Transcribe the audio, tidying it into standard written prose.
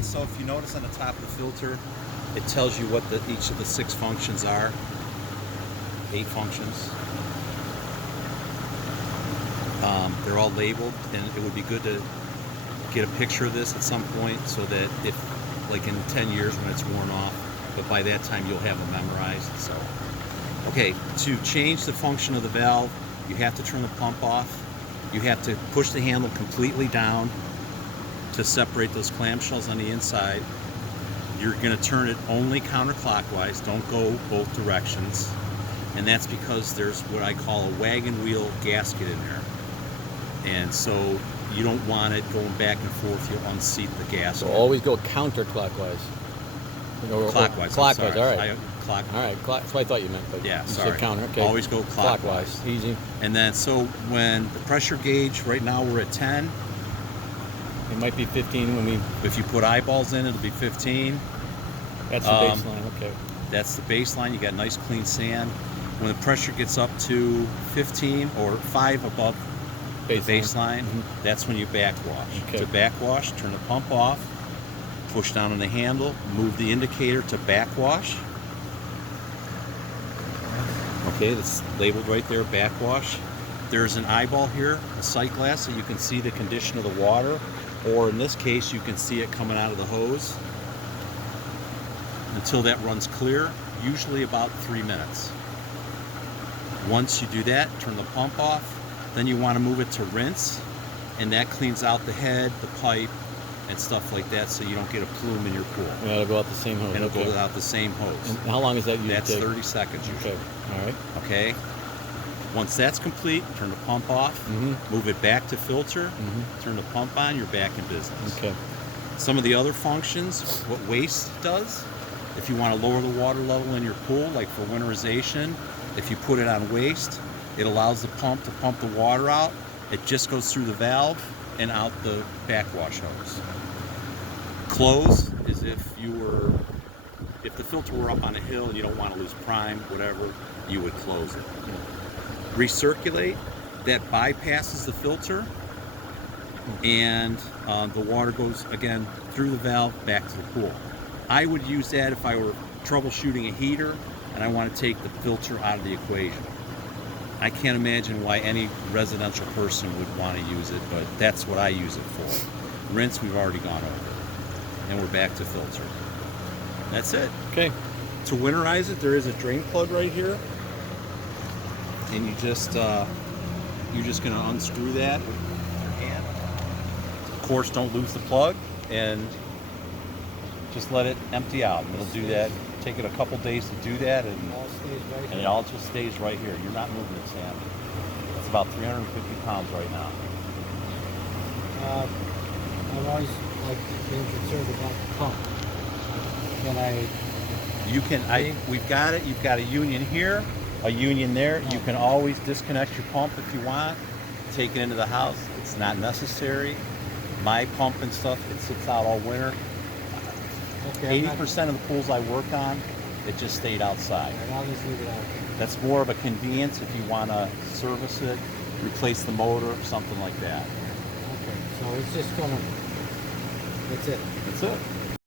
So if you notice on the top of the filter, it tells you what each of the 6 functions are. 8 functions. They're all labeled, and it would be good to get a picture of this at some point so that if, like in 10 years when it's worn off, but by that time you'll have them memorized. So, okay, to change the function of the valve, you have to turn the pump off. You have to push the handle completely down to separate those clamshells on the inside. You're going to turn it only counterclockwise, don't go both directions. And that's because there's what I call a wagon wheel gasket in there. And so you don't want it going back and forth, you'll unseat the gasket. So always go counterclockwise. Clockwise. Clockwise, all right. Clockwise. All right, that's what I thought you meant. But yeah, you sorry. said counter. Okay. Always go clockwise. Easy. And then, so when the pressure gauge, right now we're at 10. It might be 15 when we... If you put eyeballs in, it'll be 15. That's the baseline, okay. That's the baseline. You got nice clean sand. When the pressure gets up to 15 or 5 above the baseline, that's when you backwash. Okay. To backwash, turn the pump off, push down on the handle, move the indicator to backwash. Okay, that's labeled right there, backwash. There's an eyeball here, a sight glass, so you can see the condition of the water, or in this case, you can see it coming out of the hose until that runs clear, usually about 3 minutes. Once you do that, turn the pump off. Then you want to move it to rinse, and that cleans out the head, the pipe, and stuff like that, so you don't get a plume in your pool. And it'll go out the same hose. And it'll go out the same hose. And how long is that usually? That's 30 seconds usually. Okay. All right. Okay. Once that's complete, turn the pump off, move it back to filter, turn the pump on, you're back in business. Okay. Some of the other functions, what waste does, if you want to lower the water level in your pool, like for winterization, if you put it on waste, it allows the pump to pump the water out. It just goes through the valve and out the backwash hose. Close is if the filter were up on a hill and you don't want to lose prime, whatever, you would close it. Recirculate, that bypasses the filter, and the water goes again through the valve back to the pool. I would use that if I were troubleshooting a heater and I want to take the filter out of the equation. I can't imagine why any residential person would want to use it, but that's what I use it for. Rinse, we've already gone over. And we're back to filter. That's it. Okay. To winterize it, there is a drain plug right here. And you're just going to unscrew that with your hand. Of course, don't lose the plug, and just let it empty out. And it'll do that. Take it a couple days to do that, and it all just stays right here. You're not moving it, Sam. It's about 350 pounds right now. I've always been concerned about the pump. Can I? You can. We've got it. You've got a union here, a union there. You can always disconnect your pump if you want. Take it into the house. It's not necessary. My pump and stuff, it sits out all winter. Okay, 80% of the pools I work on, it just stayed outside. Right, I'll just leave it out. That's more of a convenience if you want to service it, replace the motor, something like that. Okay, so it's just gonna. That's it. That's it.